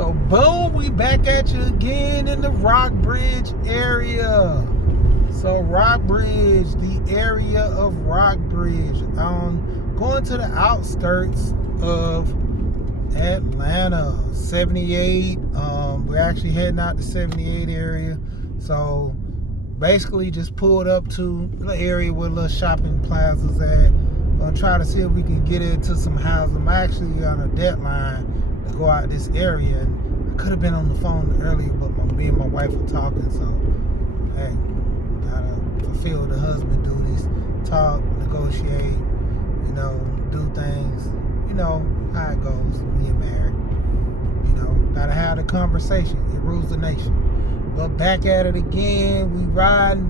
So boom, we back at you again in the Rockbridge area. So Rockbridge, the area of Rockbridge, going to the outskirts of Atlanta. 78. We're actually heading out to 78 area. So basically just pulled up to the area where little shopping plazas at. Gonna try to see if we can get into some houses. I'm actually on a deadline to go out this area, and I could have been on the phone earlier, but me and my wife were talking, so hey, gotta fulfill the husband duties, talk, negotiate, do things, how it goes when you're married. Gotta have the conversation. It rules the nation. But back at it again, we riding.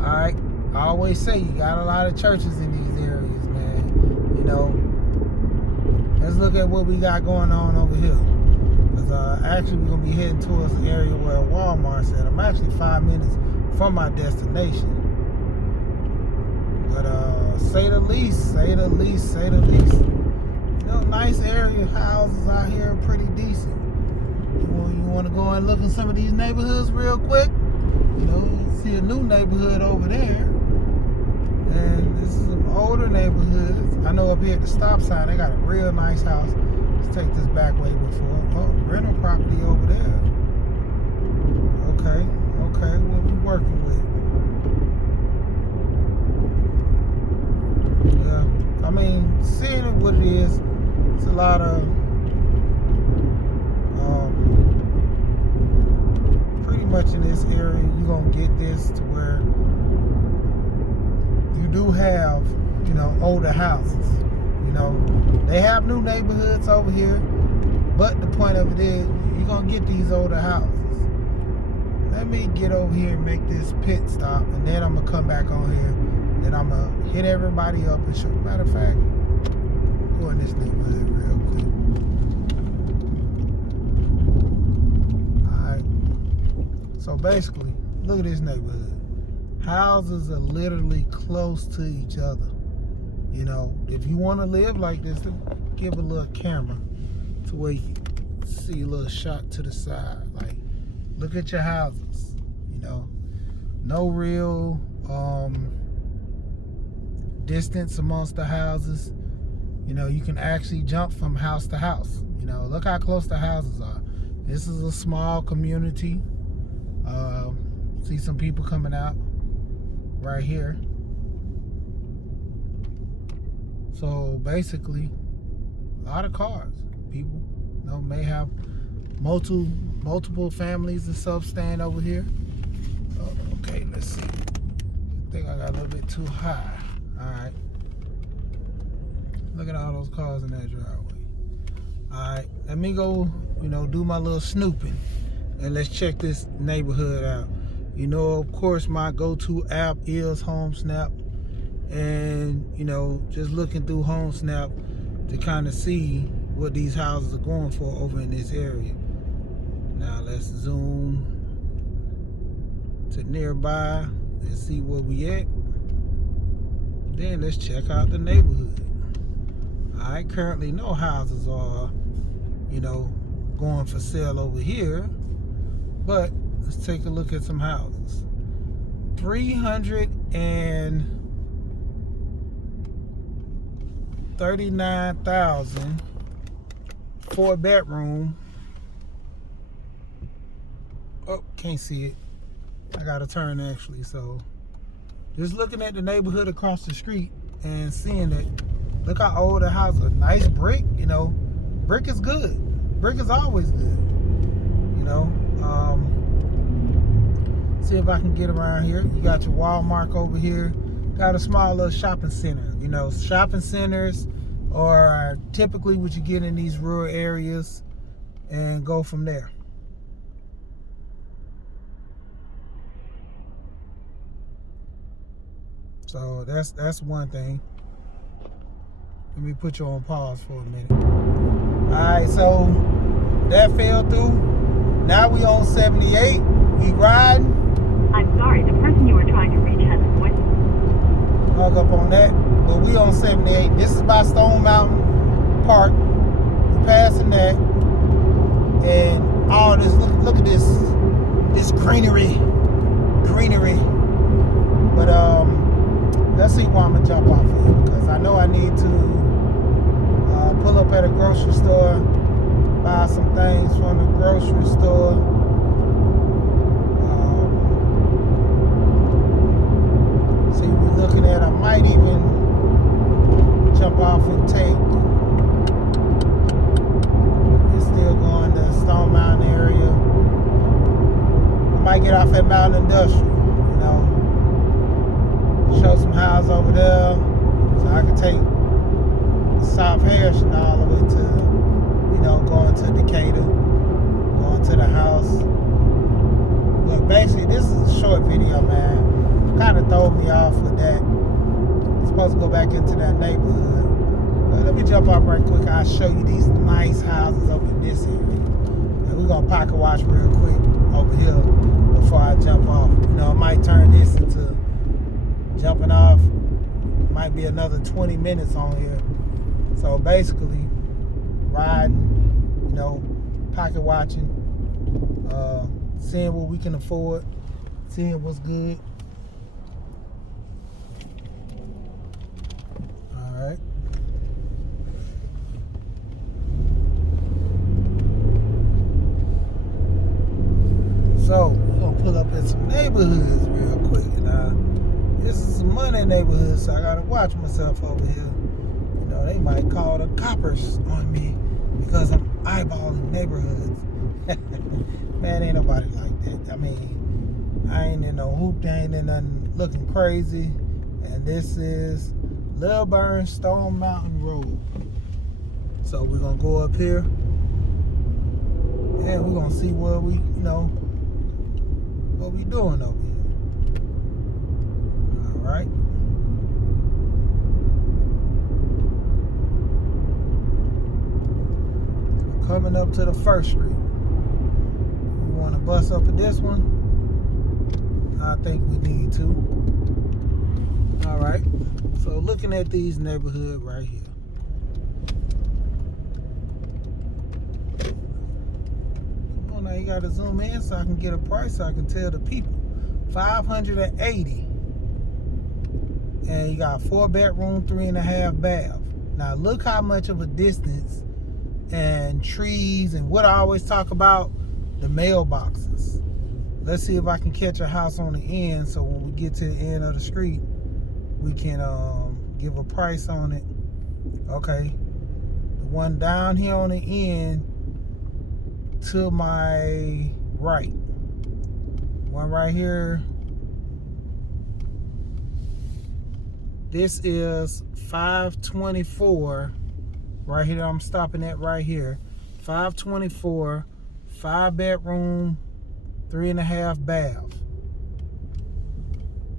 All right. I always say you got a lot of churches in these areas, man. Let's look at what we got going on over here. Because actually we're going to be heading towards the area where Walmart's at. I'm actually 5 minutes from my destination. But say the least. Nice area, houses out here are pretty decent. You want to go and look in some of these neighborhoods real quick? See a new neighborhood over there. And this is some older neighborhoods. I know up here at the stop sign, they got a real nice house. Let's take this back way before. Oh, rental property over there. Okay, what we working with? Yeah, I mean, seeing it what it is, it's a lot of pretty much in this area you're gonna get this to where you do have older houses. They have new neighborhoods over here, but the point of it is you're gonna get these older houses. Let me get over here and make this pit stop, and then I'm gonna come back on here, then I'm gonna hit everybody up and show. Matter of fact, go in this neighborhood real quick. So basically, look at this neighborhood. Houses are literally close to each other. If you want to live like this, give a little camera to where you see a little shot to the side. Like, look at your houses. No real distance amongst the houses. You can actually jump from house to house. Look how close the houses are. This is a small community. See some people coming out right here. So basically, a lot of cars. People, may have multiple families and stuff staying over here. Oh, okay, let's see. I think I got a little bit too high. All right. Look at all those cars in that driveway. All right, let me go, do my little snooping. And let's check this neighborhood out. Of course, my go-to app is HomeSnap. And, just looking through HomeSnap to kind of see what these houses are going for over in this area. Now, let's zoom to nearby and see where we at. Then let's check out the neighborhood. I currently know houses are, going for sale over here. But let's take a look at some houses. 339,000, 4-bedroom. Oh, can't see it. I gotta turn actually. So just looking at the neighborhood across the street and seeing it. Look how old the house is. Nice brick. Brick is good. Brick is always good. See if I can get around here. You got your Walmart over here. Got a small little shopping center. Shopping centers are typically what you get in these rural areas, and go from there. So that's one thing. Let me put you on pause for a minute. Alright, so that fell through. Now we on 78. We riding. I'm sorry, the person you were trying to reach has voice. Hung up on that. But we on 78. This is by Stone Mountain Park. We passing that. things from the grocery store. See, we're looking at, I might even jump off and take. It's still going to Stone Mountain area. I might get off at Mountain Industrial, you know. Show some houses over there. So I can take South Harrison all the way to, you know, going to Decatur, going to the house. But basically, this is a short video, man. Kind of throw me off with that. I'm supposed to go back into that neighborhood. But let me jump off right quick. I'll show you these nice houses over in this area. And we're going to pocket watch real quick over here before I jump off. You know, I might turn this into jumping off. Might be another 20 minutes on here. So basically, riding, you know, pocket watching, seeing what we can afford, seeing what's good. Alright. So, we're going to pull up in some neighborhoods real quick. Now, this is some money neighborhood, so I got to watch myself over here. You know, they might call the coppers on me because I'm eyeballing neighborhoods. Man, ain't nobody like that. I mean, I ain't in no hoop, I ain't in nothing looking crazy. And this is Lilburn Stone Mountain Road. So we're gonna go up here and we're gonna see what we, you know, what we doing over here. All right. So coming up to the First Street. We want to bust up at this one. I think we need to. All right. So looking at these neighborhood right here. Come on now, you gotta zoom in so I can get a price so I can tell the people. 580. And you got 4-bedroom, 3.5 bath. Now look how much of a distance and trees and what I always talk about, the mailboxes. Let's see if I can catch a house on the end so when we get to the end of the street, we can give a price on it. Okay. The one down here on the end to my right. One right here. This is 524. Right here, I'm stopping at right here. 524, 5-bedroom, 3.5 bath.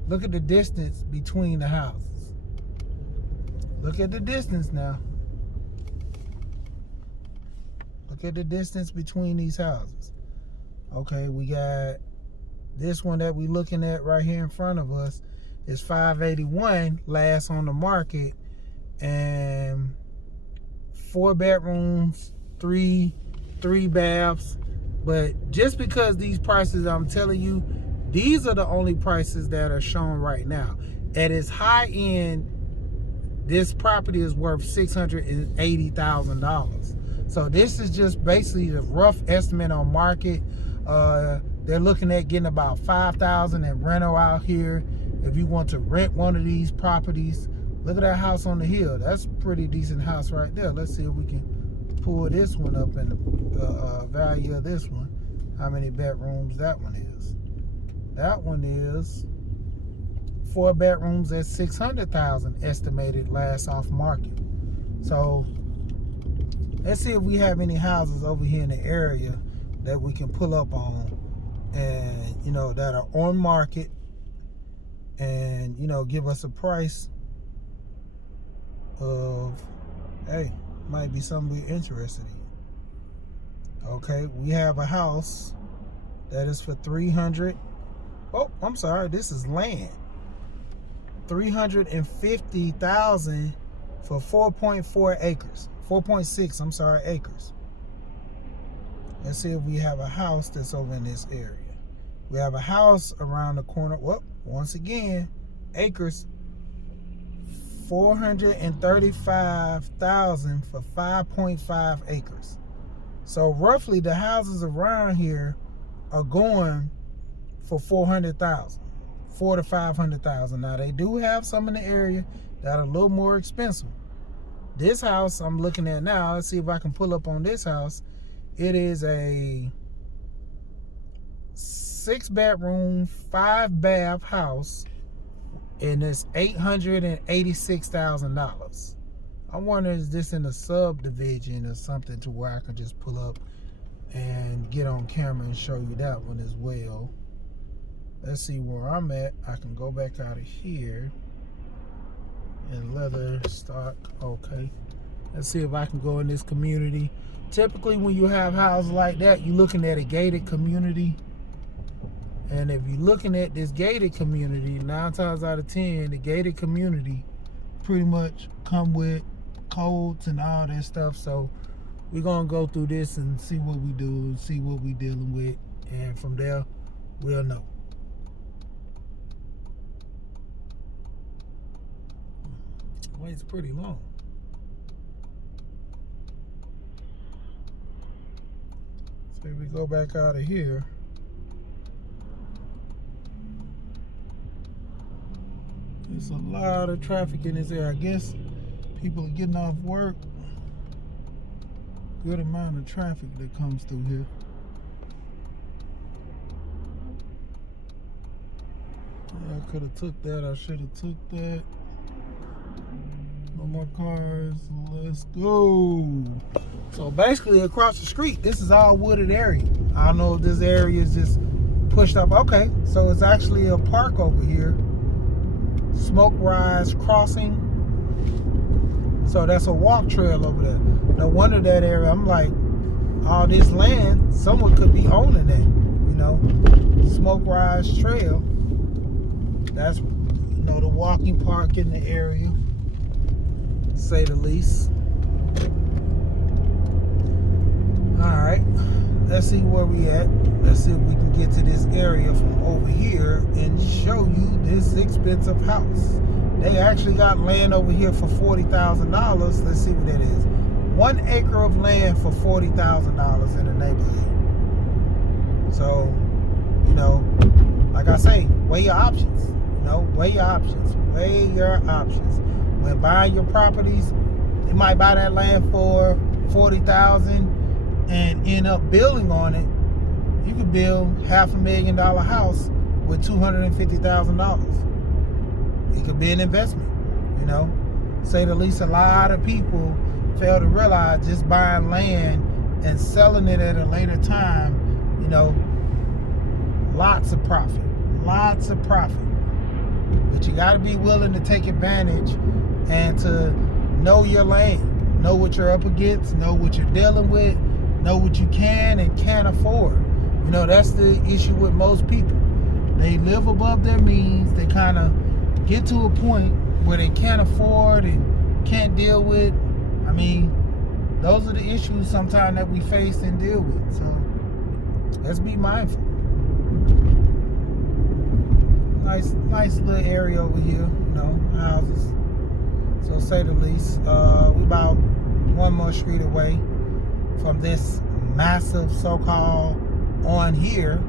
Look at the distance between the houses. Look at the distance now. Look at the distance between these houses. Okay, we got this one that we looking at right here in front of us is 581, last on the market, and 4 bedrooms, three baths. But just because these prices, I'm telling you, these are the only prices that are shown right now. At its high end, this property is worth $680,000. So this is just basically the rough estimate on market. They're looking at getting about $5,000 in rental out here. If you want to rent one of these properties, look at that house on the hill. That's a pretty decent house right there. Let's see if we can pull this one up in the value of this one. How many bedrooms that one is? That one is 4 bedrooms at $600,000 estimated last off market. So let's see if we have any houses over here in the area that we can pull up on, and you know, that are on market, and you know, give us a price of, hey, might be something we're interested in. Okay, we have a house that is for 300. Oh, I'm sorry, this is land. 350,000 for 4.4 acres. 4.6, I'm sorry, acres. Let's see if we have a house that's over in this area. We have a house around the corner. Well, once again, acres. 435,000 for 5.5 acres. So roughly the houses around here are going for 400,000, 400 to 500,000. Now they do have some in the area that are a little more expensive. This house I'm looking at now, let's see if I can pull up on this house. It is a 6-bedroom, 5-bath house, and it's $886,000. I wonder, is this in a subdivision or something to where I can just pull up and get on camera and show you that one as well. Let's see where I'm at. I can go back out of here and leather stock. Okay. Let's see if I can go in this community. Typically when you have houses like that, you're looking at a gated community. And if you're looking at this gated community, 9 times out of 10, the gated community pretty much come with codes and all that stuff. So we're gonna go through this and see what we do, see what we dealing with, and from there we'll know. Wait's pretty long. So if we go back out of here, there's a lot of traffic in this area. I guess people are getting off work. Good amount of traffic that comes through here. Yeah, I could have took that. I should have took that. No more cars. Let's go. So basically across the street, this is all wooded area. I don't know if this area is just pushed up. Okay, so it's actually a park over here. Smoke Rise Crossing. So that's a walk trail over there. No wonder that area, I'm like, all this land, someone could be owning that, you know. Smoke Rise Trail. That's, you know, the walking park in the area, say the least. Alright, let's see where we at. Let's see if we can get to this area from over here and show you this expensive house. They actually got land over here for $40,000. Let's see what that is. 1 acre of land for $40,000 in the neighborhood. So, you know, like I say, weigh your options. You know, weigh your options. Weigh your options. When buying your properties, you might buy that land for $40,000 and end up building on it. You could build $500,000 house with $250,000. It could be an investment, you know. Say the least, a lot of people fail to realize just buying land and selling it at a later time, you know, lots of profit. Lots of profit. But you got to be willing to take advantage and to know your lane. Know what you're up against, know what you're dealing with, know what you can and can't afford. You know, that's the issue with most people. They live above their means. They kind of get to a point where they can't afford and can't deal with. I mean, those are the issues sometimes that we face and deal with. So let's be mindful. Nice little area over here, you know, houses. So say the least. We about 1 more street away from this massive so-called on here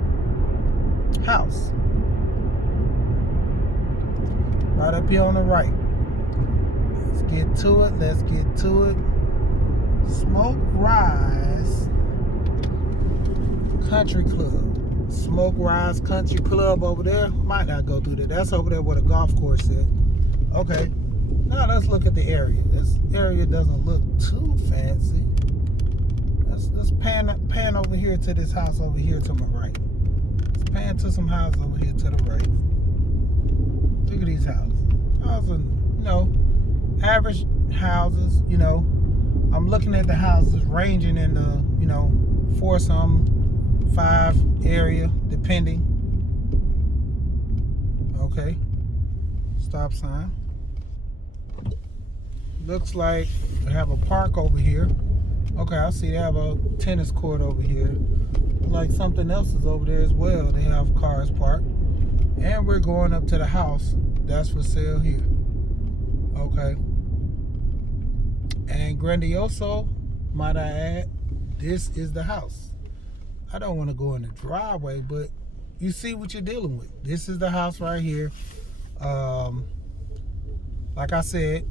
house. Right up here on the right. Let's get to it. Let's get to it. Smoke Rise Country Club. Smoke Rise Country Club over there. Might not go through there. That's over there where the golf course is. Okay. Now let's look at the area. This area doesn't look too fancy. Let's pan over here to this house over here to my right. Let's pan to some houses over here to the right. Look at these houses. Houses, you know, average houses, you know. I'm looking at the houses ranging in the, you know, 4-some, 5 area, depending. Okay. Stop sign. Looks like they have a park over here. Okay, I see they have a tennis court over here. Like something else is over there as well. They have cars parked. And we're going up to the house that's for sale here. Okay. And Grandioso, might I add, this is the house. I don't want to go in the driveway, but you see what you're dealing with. This is the house right here. Like I said,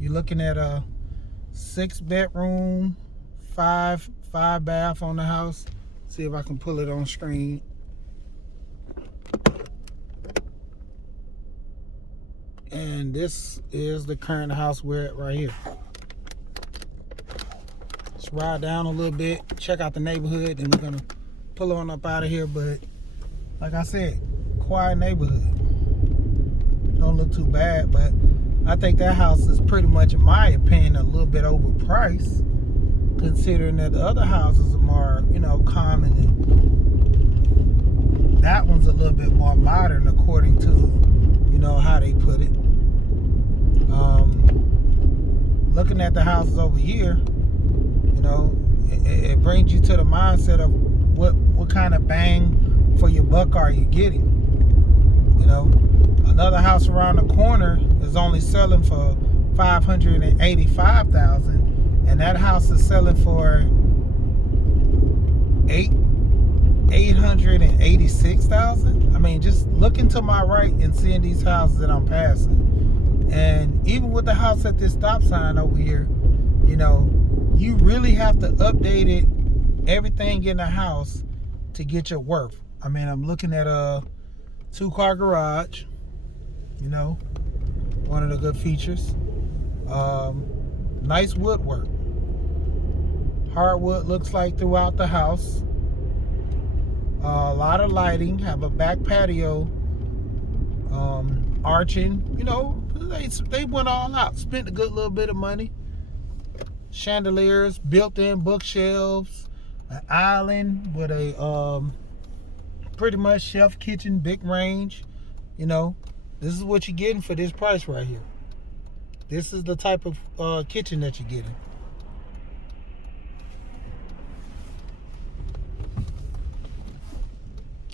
you're looking at a 6-bedroom, 5 bath on the house. See if I can pull it on screen. And this is the current house we're at right here. Let's ride down a little bit, check out the neighborhood, and we're gonna pull on up out of here. But like I said, quiet neighborhood. Don't look too bad, but I think that house is pretty much, in my opinion, a little bit overpriced, considering that the other houses are more, common. And that one's a little bit more modern, according to, how they put it. Looking at the houses over here, it brings you to the mindset of what kind of bang for your buck are you getting. Another house around the corner is only selling for $585,000, and that house is selling for $886,000. I mean, just looking to my right and seeing these houses that I'm passing, and even with the house at this stop sign over here, you really have to update it, everything in the house, to get your worth. I mean, I'm looking at a 2-car garage. One of the good features. Nice woodwork. Hardwood looks like throughout the house. A lot of lighting. Have a back patio. Arching. They went all out. Spent a good little bit of money. Chandeliers, built-in bookshelves, an island with a pretty much chef kitchen, big range. This is what you're getting for this price right here. This is the type of kitchen that you're getting.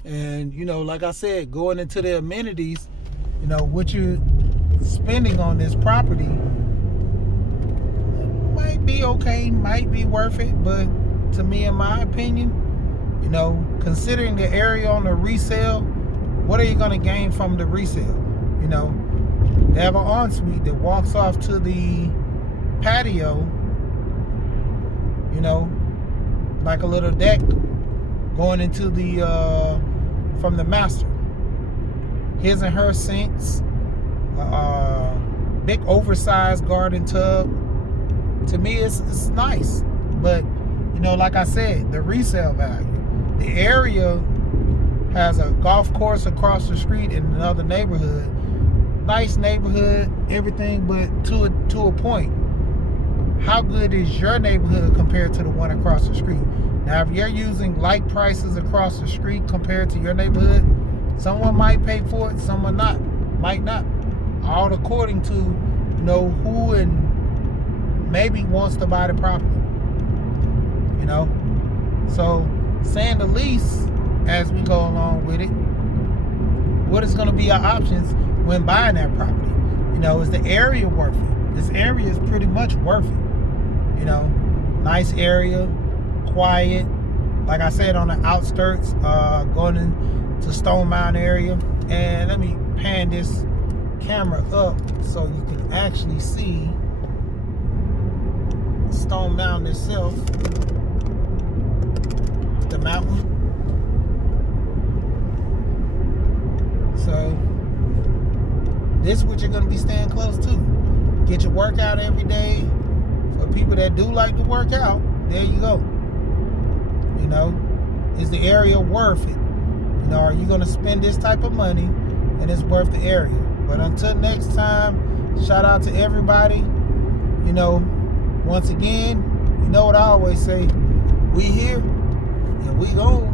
And, like I said, going into the amenities, what you're spending on this property might be okay, might be worth it. But to me, in my opinion, considering the area on the resale, what are you going to gain from the resale? They have an ensuite that walks off to the patio, like a little deck going into the from the master. His and her sinks, big oversized garden tub. To me, it's nice, but like I said, the resale value. The area has a golf course across the street in another neighborhood. Nice neighborhood, everything, but to a point. How good is your neighborhood compared to the one across the street? Now, if you're using like prices across the street compared to your neighborhood, someone might pay for it, someone might not. All according to who and maybe wants to buy the property. So saying the least, as we go along with it, what is going to be our options when buying that property? Is the area worth it? This area is pretty much worth it. Nice area, quiet. Like I said, on the outskirts, going into Stone Mountain area. And let me pan this camera up so you can actually see Stone Mountain itself. The mountain. So this is what you're going to be staying close to. Get your workout every day. For people that do like to work out, there you go. Is the area worth it? Are you going to spend this type of money and it's worth the area? But until next time, shout out to everybody. Once again, what I always say, we here and we gone.